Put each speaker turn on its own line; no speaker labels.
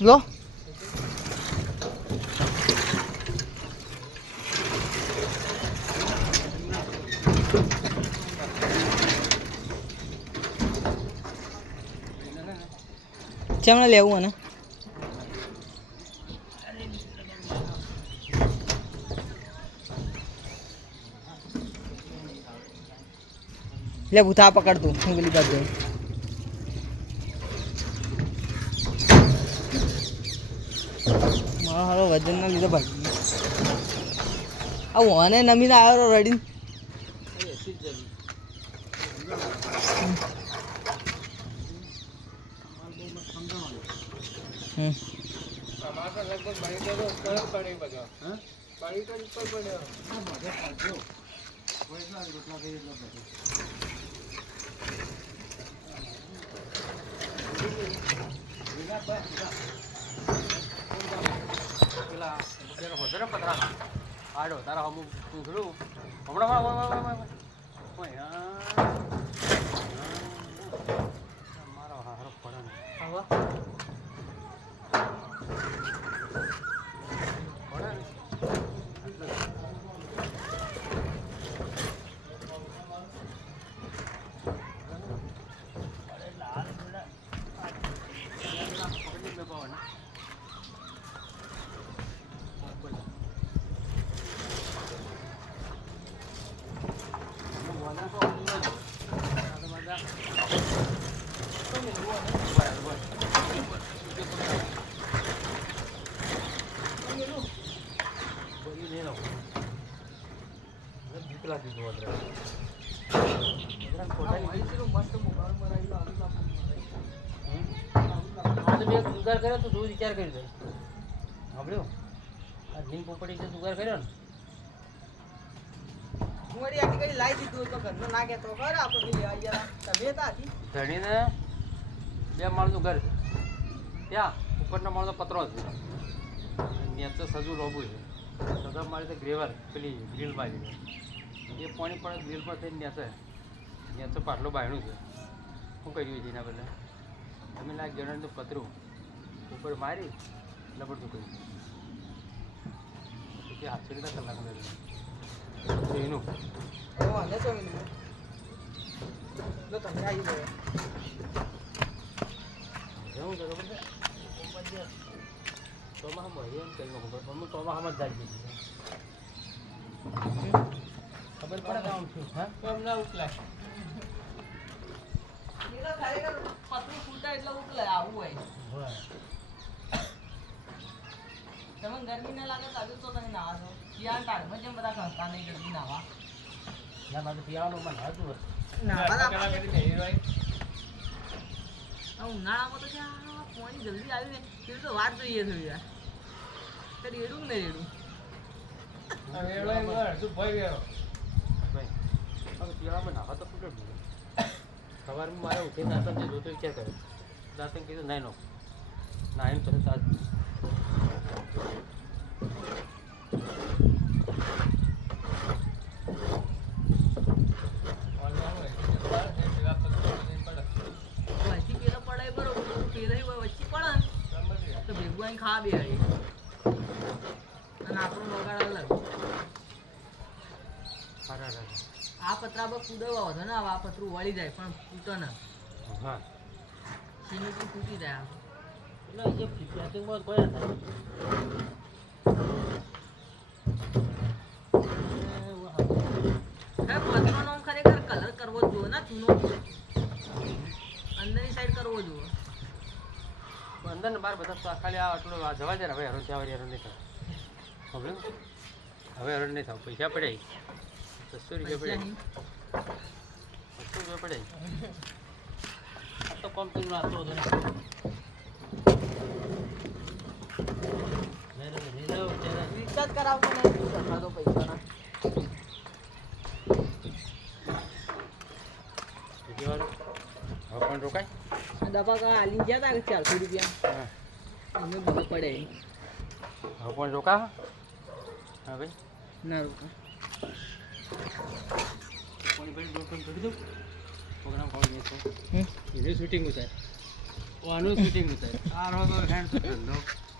લો ચેમણે લેવું અને લે ભૂથા પકડ તું હું પેલી બાજુ જાઉં. મારો હારો વજન ના લીધે ભાગી. આ ઓને નમીને આવ્યો રડીને હમ
પેલા હોતો ને. પતરાનો આડો તારા અમુક હમણાં વાહ વાહ ઓય મારો હારો પડે ને પડે ને પકડી મેં પાવ ને જુગાર કર્યો તો તું વિચાર કરી દે સાંભળ્યો? આ જીન પોપડી જે જુગાર કર્યો ને?
આટલી ઘડી લાવી દીધું તો ઘરનો ના કહેતો ખરા આપણે પેલી આ યાર તમે
ધણીને બે માળનું ઘર છે. ત્યાં ઉપરના માળનો પતરો છે. સજુ લોબું છે. સદા માળી તો ગ્રેવર પેલી ગ્રીલ મારી એ પાણી પણ ગ્રીલ પર થઈને નીચે નીચે પાટલો બાયણું છે. શું કર્યું છે એના બદલે? અમે ના ગેરણનું પતરું. ઉપર મારી લબડતું કર્યું. પછી હાથસો રીતે કલાક તો એનું.
વાંધો તો નહીં. તમે આવી ગયો
છે ખબર છે? ચોમાસામાં હરિયમ કઈ ખબર પણ હું ચોમાસામાં જ જાય છું. ખબર પડે આવું છું હા?
કેમ ના ઉકલાય નીલો ફૂટા એટલે ઉકલાય આવું હોય. તમે ગરમી ના લાગે તો તો તમે નાવા છો શિયાળ ટાળમાં જેમ બધા ખસતા નહીં ગરમી નાવા
ના મારે પીવાનું મને હતું
નાવા ના પડે. આ ઉનાળામાં તો ત્યાં પાણી જલ્દી આવી ને તો વાત જોઈએ વાર તો રેડું ને રેડું
ભાઈ હવે પીવામાં નાખો તો પૂછો સવારમાં મારે ઉઠીને દાંતણ જે જોતો વિચાર કર્યો. દાંતણ કીધું નાઈ નો. નાઈને પછી તાજ
વચ્ચે પેલો પડાય બરોબર પેલો વચ્ચે પડે. ને તો ભેગું આઈને ખાવા બે અને આપણું બગાડ અલગ.
સારા રાજા
આ પતરા પર કૂદવા વધો ને હવે આ પતરું વળી જાય પણ ફૂટો ના.
હા.
સીનું પણ ફૂટી જાય આ.
એટલે જે પેકિંગમાં કોઈ થાય.
ખરેખર કલર કરવો જ જોઈએ ને ચૂનો અંદરની સાઈડ કરવો જોઈએ.
અંદર ને બહાર બધા તો ખાલી આ આટલું જવા દે હવે હરણ ત્યાં વળી હરણ નહીં થાય. હવે હરણ નહીં થાવ પૈસા પડે બસો રૂપિયા પડે. બસો રૂપિયા પડે. હવે
દવા કાં હાલીને ગયા તા ચારસો રૂપિયા.
હા.
બધું પડે.
હવે પણ રોકા? હા
ના રોકા
શૂટિંગ છે આનું શૂટિંગ છે આ તો હેન્ડ